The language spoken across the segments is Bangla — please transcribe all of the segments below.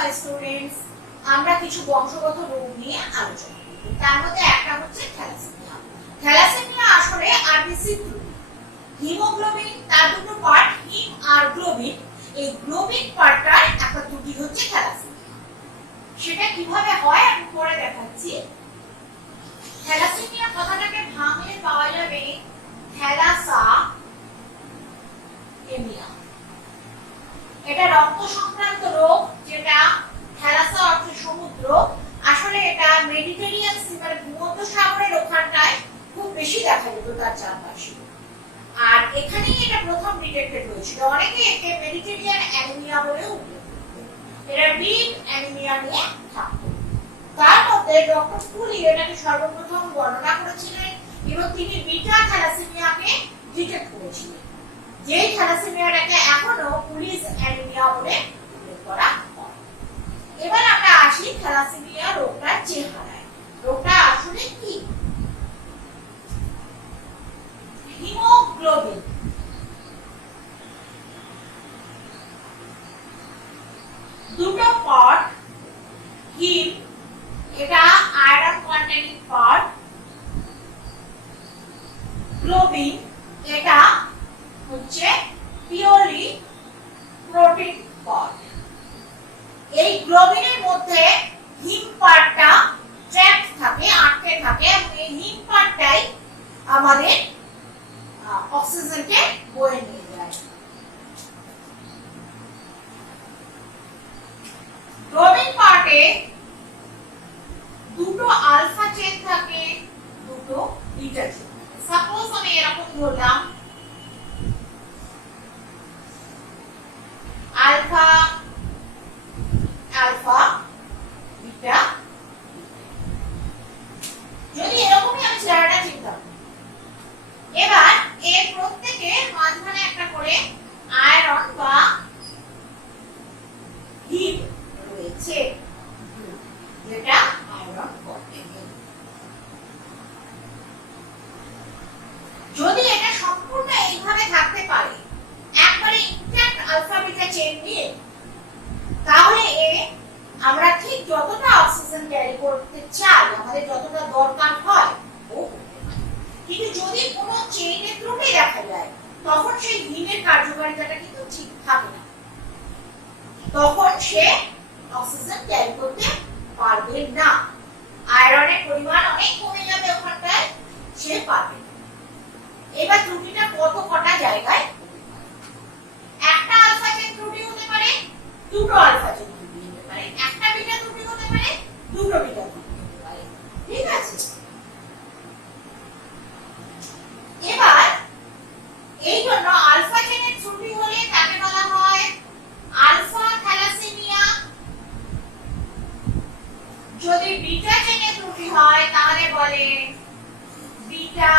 মাই স্টুডেন্টস, আমরা কিছু বংশগত রোগ নিয়ে আলোচনা করব। তার মধ্যে একটা হচ্ছে থ্যালাসেমিয়া। থ্যালাসেমিয়া আসলে আরবিসি ত্রুটি। হিমোগ্লোবিন, তার দুটো পার্ট, হিম আর গ্লোবিন, এই গ্লোবিন পার্টটার একটা ত্রুটি হচ্ছে থ্যালাসেমিয়া। সেটা কিভাবে হয় আমি পরে দেখাচ্ছি। থ্যালাসেমিয়া কথাটাকে ভাঙলে পাওয়া যাবে থ্যালাসা এমিয়া। এটা রক্ত সংক্রান্ত রোগ, যেটা থ্যালাসা অর্থে সমুদ্র। আসলে এটা মেডিটেরিয়ান সি মানে ভূমধ্যসাগরের ওখানটায় খুব বেশি দেখা যেত তার চারপাশে। আর এখানেই এটা প্রথম ডিটেক্টেড হয়েছিল। অনেকে একে মেডিটেরিয়ান অ্যানিমিয়া বলে উল্লেখ করতেন। এটা বিগ অ্যানিমিয়া নিয়ে থাকতো। তার মধ্যে ডক্টর ফুলি এটাকে সর্বপ্রথম বর্ণনা করেছিলেন এবং তিনি বিটা থ্যালাসেমিয়াকে ডিটেক্ট করেছিলেন, যেই থ্যালাসেমিয়াটাকে এখনো পুলিশ অ্যানিমিয়া বলে উল্লেখ করা হয়। এবার আমরা আসি থ্যালাসেমিয়া রোগটার চেহারায়। রোগটা আসলে কি? হিমোগ্লোবিন দুটো পার্ট, হিম এটা আয়রন কন্টেনিং পার্ট, গ্লোবিন এটা হচ্ছে পিওরলি প্রোটিন পার্ট। এই গ্লোবিনের মধ্যে হিম পার্টটা ট্র্যাপড থাকে, আটকে থাকে, এবং এই হিম পার্টটাই আমাদের অক্সিজেনকে বয়ে নিয়ে যায়। গ্লোবিন পার্টে দুটো আলফা চেন থাকে, দুটো বিটা চেন। সাপোজ আমি এরকম ধরলাম আলফা আলফা বিটা। যদি এরকমই আমি চেহারাটা চিন্তা করি, এবার এর প্রত্যেকের মাঝখানে একটা করে আয়রন বা হিম রয়েছে, যেটা আয়রন কন্টেনিং। যদি এটা সম্পূর্ণ এইভাবে থাকতে পারে, একবারে ইনট্যাক্ট আলফা বিটা চেইন নিয়ে, তাহলে আমরা ঠিক যতটা অক্সিজেন ক্যারি করতে চাই, আমাদের যতটা দরকার হয় ও করতে পারি। কিন্তু যদি কোনো চেইনের ত্রুটি দেখা যায়, তখন সেই হিমের কার্যকারিতাটা কিন্তু ঠিক থাকে না, তখন সে অক্সিজেন ক্যারি করতে পারবে না। আয়রনের পরিমাণ অনেক কমে যাবে ওখানটায়, সে পারবে না। এবার ত্রুটিটা কত কটা জায়গায়? একটা আলফা চেইন ত্রুটি হতে পারে, দুটো আলফা চেইন ত্রুটি হতে পারে, একটা বিটা ত্রুটি হতে পারে, দুটো বিটা ত্রুটি হতে পারে। ঠিক আছে? এবার এই জন্য আলফা চেইনের ত্রুটি হলে তাকে বলা হয় আলফা থ্যালাসেমিয়া। যদি বিটা চেইনের ত্রুটি হয় তাহলে বলে বিটা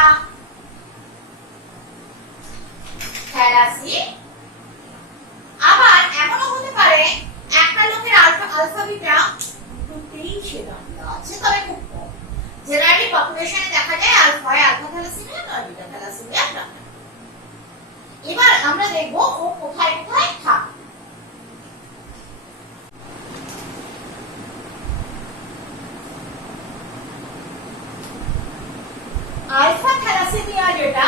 থ্যালাসেমিয়া। আবার এমনও হতে পারে একটা লোকের আলফা বিটা দুটোই সেটা আছে, তবে খুব কম। জেনারেলি পপুলেশনে দেখা যায় আলফা থ্যালাসেমিয়া আর বিটা থ্যালাসেমিয়া না। এবার আমরা দেখব ও কোথায় কোথায় থাকে। আলফা থ্যালাসেমিয়া যেটা,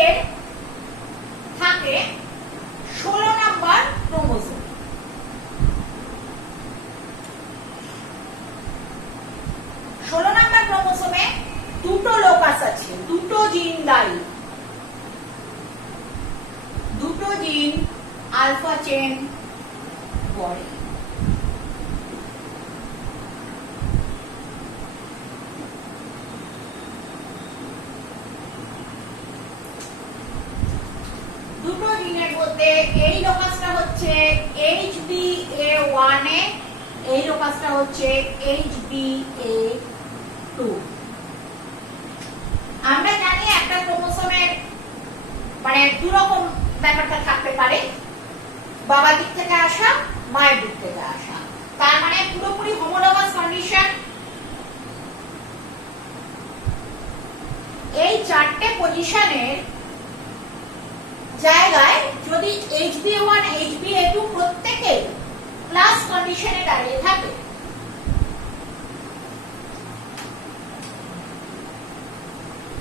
এর থাকে 16 নাম্বার ক্রোমোজোম। 16 নাম্বার ক্রোমোজোমে দুটো লোকাস আছে, দুটো জিন দায়ী, দুটো জিন আলফা চেন গড়ে। দুটো জিনের মধ্যে এই লোকাসটা হচ্ছে HBA1 এ, এই লোকাসটা হচ্ছে HBA2। আমরা জানি একটা ক্রোমোসোমের মানে দু রকম ব্যাপারটা থাকতে পারে, বাবার দিক থেকে আসা, মায়ের দিক থেকে আসা। তার মানে পুরোপুরি হোমোলোগাস কন্ডিশন। এই চারটে পজিশনের জায়গায় যদি HbA1 HbA2 প্রত্যেকে প্লাস কন্ডিশনে দাঁড়িয়ে থাকে,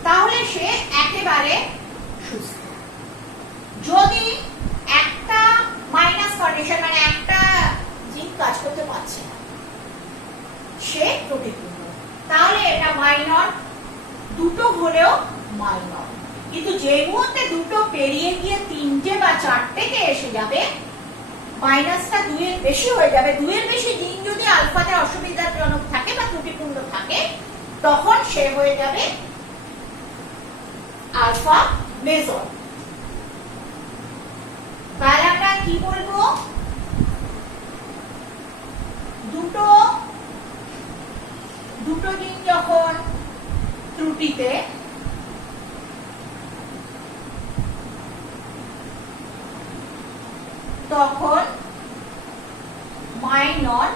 তাহলে সে একেবারে সুস্থ। যদি একটা মাইনাস কন্ডিশন মানে একটা জিন কাজ করতে পারছে না, সে ত্রুটিপূর্ণ, তাহলে এটা মাইনর, দুটো হলেও মাইনর। কিন্তু যে মুহূর্তে দুটো পেরিয়ে গিয়ে তিনটে বা চারটেতে এসে যাবে, মাইনাসটা 2 এর বেশি হয়ে যাবে, 2 এর বেশি জিন যদি আলফাতে অসুবিধাজনক থাকে বা ত্রুটিপূর্ণ থাকে, তখন সে হয়ে যাবে আলফা মেজর। তাহলে আমরা কি বলবো, দুটো জিন যখন ত্রুটিতে, তখন মাইনর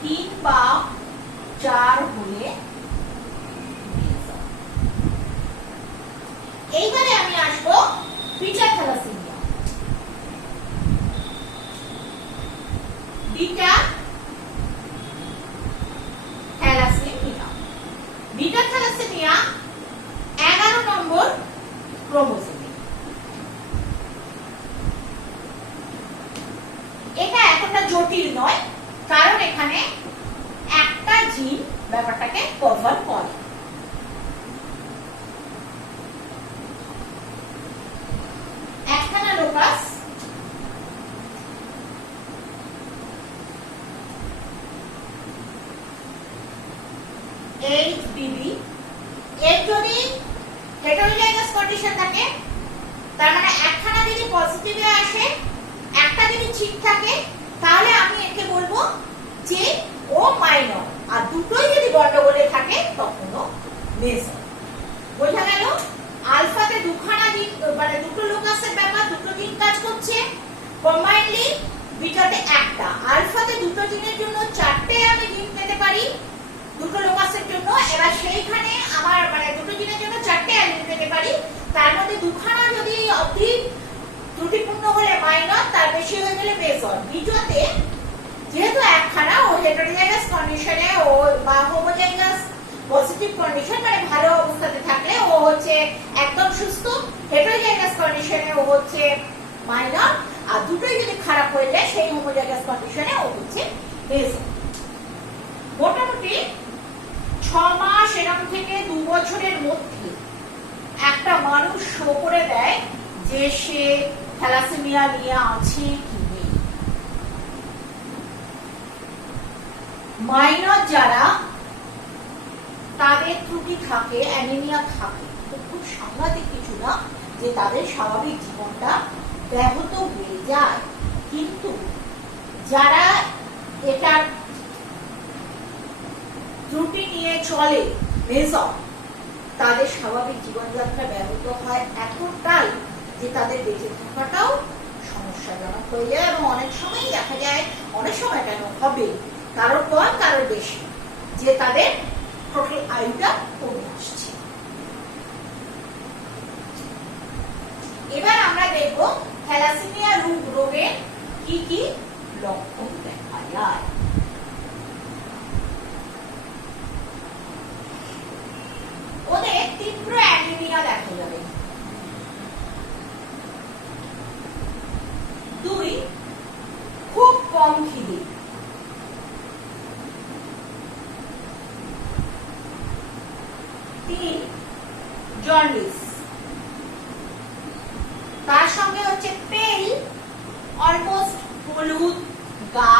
3 বা 4 হলে মেজর। এইবারে আমি আসবো বিটা থ্যালাসেমিয়া। বিটা থ্যালাসেমিয়া 11 নম্বর ক্রোমোজোমে। এটা এতটা জটিল নয়, কারণ এখানে একটা জিন ব্যাপারটাকে কভার করে। একখানা লোকাস, HBB, এর যদি হেটারোজাইগাস কন্ডিশন থাকে, তার মানে একখানা যদি পজিটিভে আসে, একটা যদি ঠিক থাকে, তাহলে আমি একে বলবো যে ও মাইনর, আর দুটোই যদি গন্ডগোলে থাকে তখনও মেজর। বোঝা গেল? আলফাতে দুখানা জিন মানে দুটো লোকাসের ব্যাপার, দুটো জিন কাজ করছে কম্বাইনলি, বিটাতে একটা। আলফাতে দুটো জিনের জন্য 4টে আমি জিন পেতে পারি দুটো লোকাসের জন্য। এবার সেইখানে আমার মানে দুটো জিনের জন্য 4টে অ্যালিল পেতে পারি, তার মধ্যে দুখানা যদি অবধি ত্রুটিপূর্ণ হলে মাইনর, তার বেশি হয়ে গেলে মেজর। বিটাতে যেহেতু একখানা, ও হেটারোজাইগাস কন্ডিশনে ও বা হোমোজাইগাস পজিটিভ কন্ডিশন মানে ভালো অবস্থাতে থাকলে ও হচ্ছে একদম সুস্থ, হেটারোজাইগাস কন্ডিশনে ও হচ্ছে মাইনর, আর দুটোই যদি খারাপ হয়ে যায় সেই হোমোজাইগাস কন্ডিশনে ও হচ্ছে মেজর। মোটামুটি 6 মাস এরকম থেকে 2 বছরের মধ্যে একটা মানুষ শো করে দেয় যে সে থ্যালাসেমিয়া নিয়ে আছে কি নেই। মাইনর যারা, তাদের ত্রুটি থাকে, অ্যানিমিয়া থাকে, খুব সাংঘাতিক কিছু না যে তাদের স্বাভাবিক জীবনটা ব্যাহত হয়ে যায়। কিন্তু যারা এটার ত্রুটি নিয়ে চলে মেজর, তাদের স্বাভাবিক জীবনযাত্রা ব্যাহত হয় এতটাই যে তাদের বেঁচে থাকাটাও সমস্যাজনক হয়ে যায়। এবং অনেক সময় দেখা যায়, অনেক সময় কেন হবে, কারোর কম কারোর বেশি, যে তাদের টোটাল আয়ুটা কমে আসছে। এবার আমরা দেখব থ্যালাসেমিয়া রোগের কি কি লক্ষণ দেখা যায়। ওদের তীব্র অ্যানিমিয়া দেখা যাবে। 2, খুব কম খিদে। 3, জন্ডিস। তার সঙ্গে হচ্ছে পেল, অলমোস্ট হলুদ গা,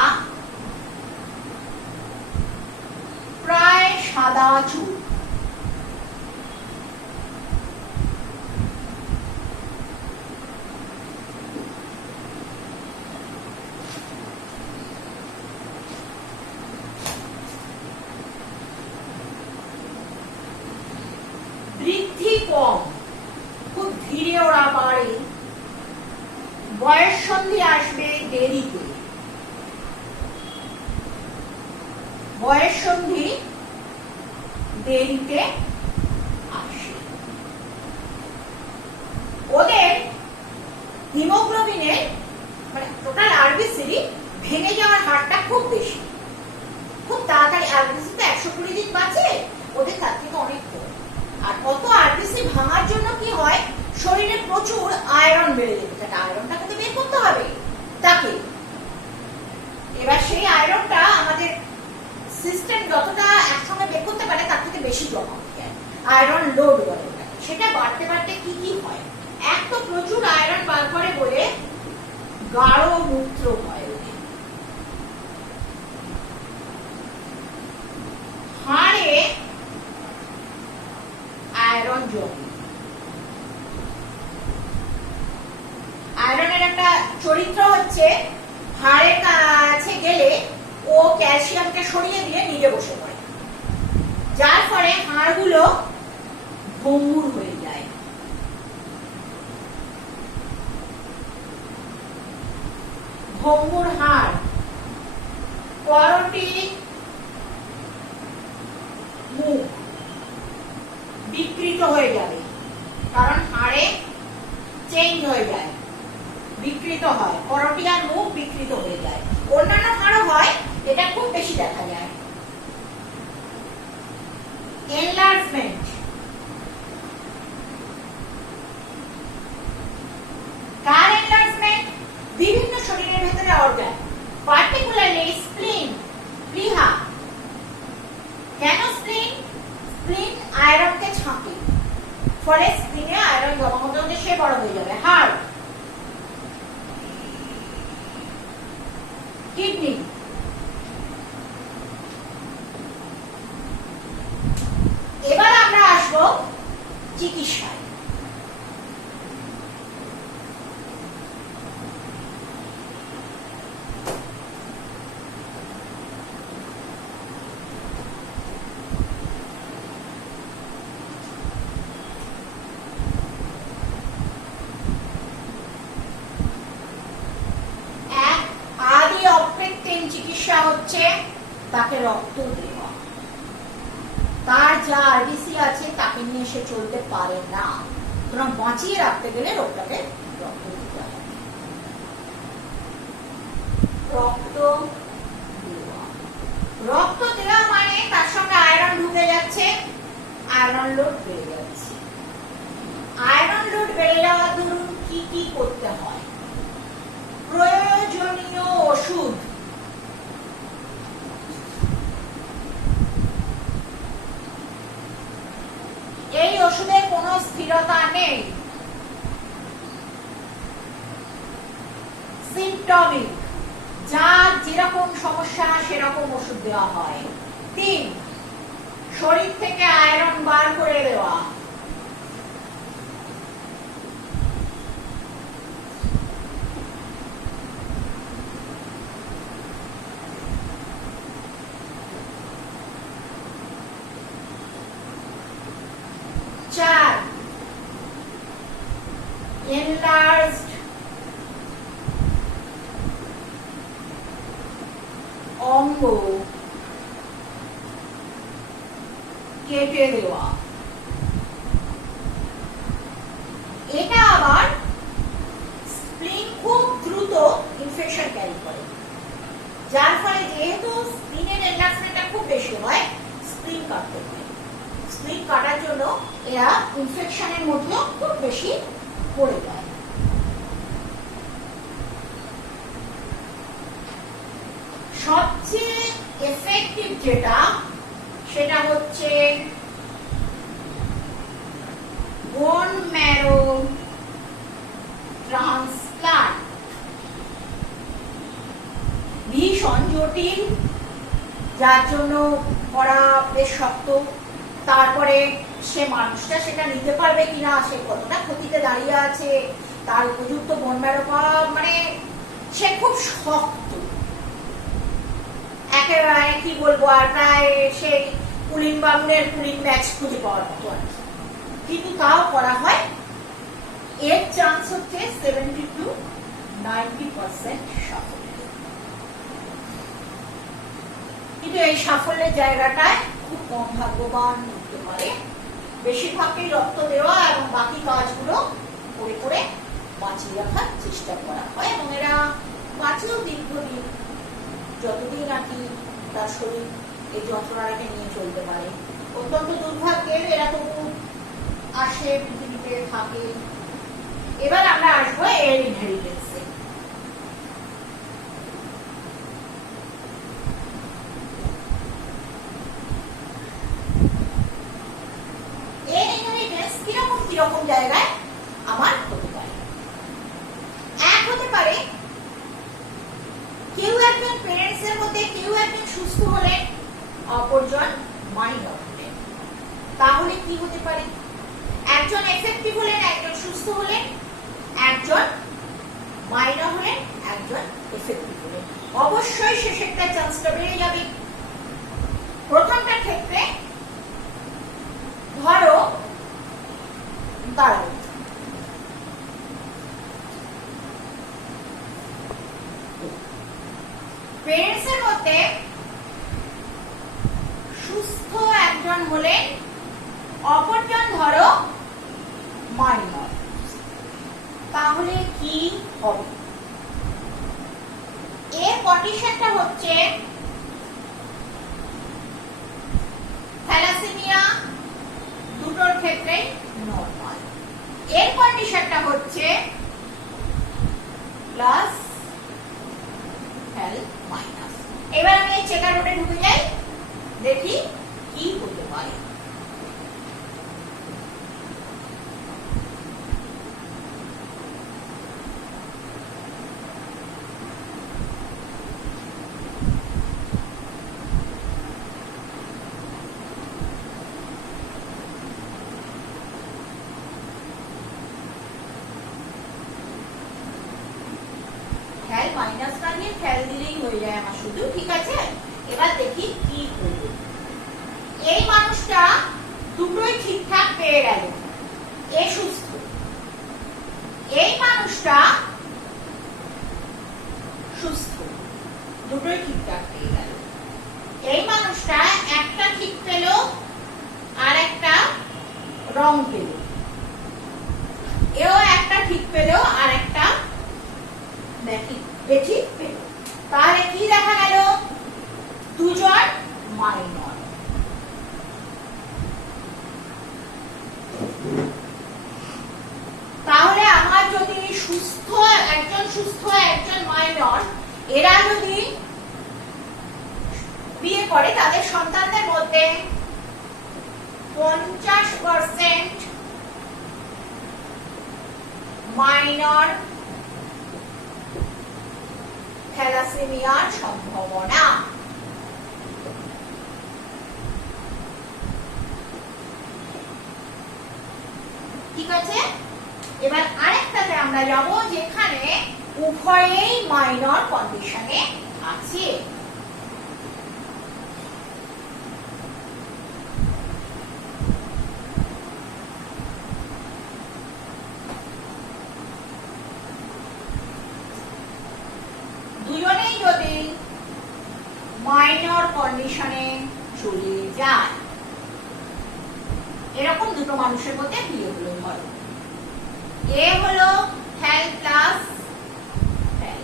প্রায় সাদা চুল। বৃদ্ধি কম, খুব ধীরে ওরা বাড়ে, বয়স সন্ধি আসবে দেরিতে, বয়স সন্ধি দেরিতে আসে। ওদের হিমোগ্লোবিনের মানে টোটাল আরবিসি ভেঙে যাওয়ার হারটা খুব বেশি, খুব তাড়াতাড়ি। আরবিসি তো 120 দিন বাঁচে, ওদের তার থেকে অনেক কম। আর কত আরবিসি ভাঙার জন্য কি হয়, শরীরে প্রচুর আয়রন বেড়ে যেতে থাকে, আয়রনটাকে তো বের করতে হবে তাকে। এবার সেই আয়রনটা আমাদের সিস্টেম যতটা একসঙ্গে বের করতে পারে তার থেকে বেশি জমা হয়ে যায়, আয়রন লোড বলে ওটাকে। সেটা বাড়তে বাড়তে কি কি হয়, এক তো প্রচুর আয়রন বার করে বলে গাঢ় মূত্র হয় ওদের, হাড়ে আয়রন জমে। আয়রনের একটা চরিত্র হচ্ছে হাড়ের কাছে গেলে ও ক্যালসিয়ামকে সরিয়ে দিয়ে নিজে বসে পড়ে, যার ফলে হাড়গুলো ভঙ্গুর হয়ে যায়। ভঙ্গুর হাড়, করোটি মুখ বিকৃত হয়ে যাবে, কারণ হাড়ে চেঞ্জ হয়ে যায়, বিকৃত হয়, করোটি আর মুখ বিকৃত হয়ে যায়। অন্যান্য হাড়ও হয়, এটা খুব বেশি দেখা যায়। এনলার্জমেন্ট, কার এনলার্জমেন্ট, বিভিন্ন শরীরের ভেতরে অর্গান, পার্টিকুলারলি স্প্লিন, প্লিহা। কেন স্প্লিন? স্প্লিন আয়রনকে ছাঁকে, ফলে স্প্লিনে আয়রন জমা হতে হতে সে বড় হয়ে যাবে। হার্ট, কিডনি, এবার আমরা আসবো চিকিৎসায়। চিকিৎসা হচ্ছে তাকে রক্ত দেওয়া, তার যা আরবিসি আছে তাকে নিয়ে সে চলতে পারে না, সুতরাং বাঁচিয়ে রাখতে গেলে রোগটাকে রক্ত দিতে হবে। রক্ত দেওয়া, রক্ত দেওয়া মানে তার সঙ্গে আয়রন ঢুকে যাচ্ছে, আয়রন লোড বেড়ে যাচ্ছে। আয়রন লোড বেড়ে যাওয়ার ধরুন কি কি করতে হয়, প্রয়োজনীয় ওষুধ, এই ওষুধের কোনো স্থিরতা নেই, সিম্পটমিক, যার যেরকম সমস্যা সেরকম ওষুধ দেওয়া হয়। 3, শরীর থেকে আয়রন বার করে দেওয়া। enlarged অঙ্গ কেটে দেওয়া। এটা আবার স্প্লিন খুব দ্রুত ইনফেকশন ক্যারি করে, যার ফলে যেহেতু স্প্লিনের এনলার্জমেন্টটা খুব বেশি হয়, স্প্লিন কাটতে হয়। স্প্লিন কাটার জন্য এরা ইনফেকশনের মধ্যে খুব বেশি পড়ে যায়। সবচেয়ে এফেক্টিভ যেটা সেটা হচ্ছে বোন ম্যারো ট্রান্সপ্লান্ট। ভীষণ জটিল, যার জন্য করা বেশ শক্ত। তারপরে সে মানুষটা সেটা নিতে পারবে কিনা, সে কতটা ক্ষতিতে দাঁড়িয়ে আছে, তার উপযুক্ত বোন ম্যারো পাওয়া, মানে সে খুব শক্ত একেবারে, কি বলবো, আর প্রায় সেই কুলিন বামুনের কুলিন ম্যাচ খুঁজে পাওয়ার মতো আর কি। কিন্তু তাও করা হয়। এর চান্স হচ্ছে 70 to 90% সাফল্য। কিন্তু এই সাফল্যের জায়গাটায় খুব কম ভাগ্যবান হতে পারে। বেশিরভাগই রক্ত দেওয়া এবং বাকি কাজগুলো করে করে বাঁচিয়ে রাখার চেষ্টা করা হয় এবং এরা বাঁচেও দীর্ঘদিন, যতদিন নাকি তার শরীর এই যন্ত্রণাটাকে নিয়ে চলতে পারে। অত্যন্ত দুর্ভাগ্যের এরা তবু আসে, পৃথিবীতে থাকে। এবার আমরা আসবো এর ইনহেরিটেন্সে। এর ইনহেরিটেন্স কিরকম কিরকম জায়গায় আমার হতে পারে। এক হতে পারে কেউ একজন প্যারেন্টস এর মধ্যে কেউ একজন সুস্থ হলেন, অপরজন মাইনর হলেন। তাহলে কি হতে পারে? একজন এফেক্টিভ হলেন, একজন সুস্থ হলেন, একজন মাইনর হলেন, একজন এফেক্টিভ হলেন। অবশ্যই শেষেরটা চান্সটা বেড়ে যাবে। প্রথমটার ক্ষেত্রে ধরো দাঁড়াও, প্যারেন্টস এর মধ্যে সুস্থ একজন হলেন, অপরজন ধরো মাইনর। তাহলে কি হবে? এর কন্ডিশনটা হচ্ছে থ্যালাসেমিয়া দুটোর ক্ষেত্রে নরমাল। এর কন্ডিশনটা হচ্ছে প্লাস হেলথ মাইনাস। এবার আমি এই চেকার বোর্ডে ঢুকে যাই, দেখি কি হতে পারে। মাইনাস না দিয়ে খেয়াল দিলেই হয়ে যায় আমার শুধু, ঠিক আছে? এবার দেখি কি করবে। এই মানুষটা দুটোই ঠিকঠাক পেয়ে গেল, এ সুস্থ। এই মানুষটা সুস্থ, দুটোই ঠিকঠাক পেয়ে গেল। এই মানুষটা একটা ঠিক পেল আর একটা রং পেল, এও একটা ঠিক পেল আর একটা বেঠিক পেল। তাহলে কি দেখা গেল? দুজন মাইনর। তাহলে আমার যদি সুস্থ একজন মাইনর, এরা যদি বিয়ে করে, তাদের সন্তানদের মধ্যে 50% মাইনর থ্যালাসেমিয়ার সম্ভাবনা। ঠিক আছে? এবার আরেকটাতে আমরা যাব যেখানে উভয়েই মাইনর কন্ডিশনে আছে। দুজনেই যদি মাইনর কন্ডিশনে চলে যায়, এরকম দুটো মানুষের মধ্যে বিয়ে হলো, ধরো এ হলো হেল প্লাস হেল,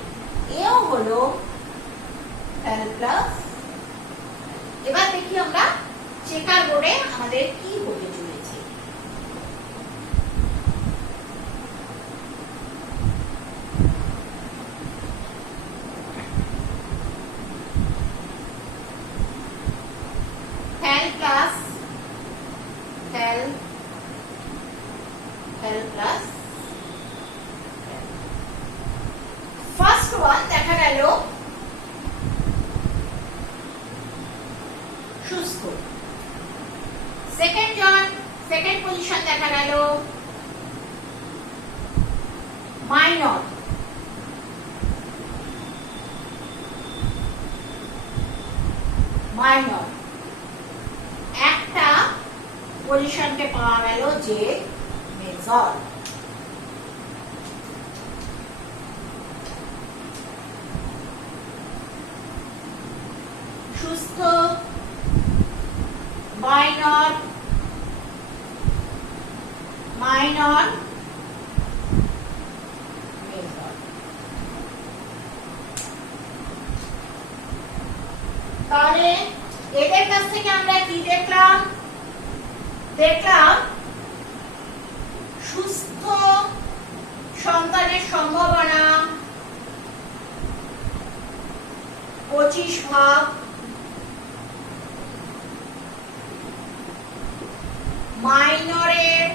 এও হলো হেল প্লাস। এবার দেখি আমরা চেকার বোর্ডে আমাদের কি হতে চলেছে। হেল প্লাস হেল, হেল প্লাস। ফার্স্ট ওয়ান দেখা গেল সুস্থ। সেকেন্ড পজিশন দেখা গেল মাইনর। একটা পজিশনকে পাওয়া গেল যে মেজর। সুস্থ, মাইনর, তাহলে এদের কাছ থেকে আমরা কি দেখলাম? দেখলাম সুস্থ সন্তানের সম্ভাবনা 25%, মাইনরের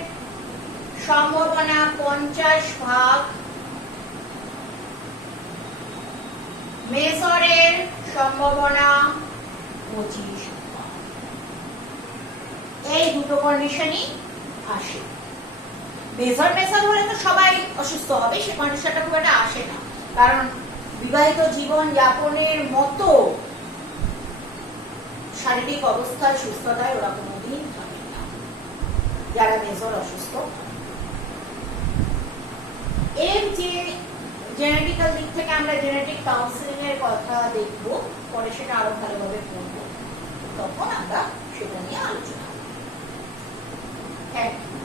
সম্ভাবনা 50%, মেজরের সম্ভাবনা 25%। এই দুটো কন্ডিশনই আসে। মেজর হলে তো সবাই অসুস্থ হবে, সে কন্ডিশনটা খুব একটা আসে না, কারণ বিবাহিত জীবন যাপনের মতো শারীরিক অবস্থায় সুস্থতায় ওরা কোনোদিন থাকে না যারা মেজর অসুস্থ। এর যে জেনেটিক্যাল দিক থেকে আমরা জেনেটিক কাউন্সিলিং এর কথা দেখব, পরে সেটা আরো ভালোভাবে পড়ব, তখন আমরা সেটা নিয়ে আলোচনা করব। Thank you.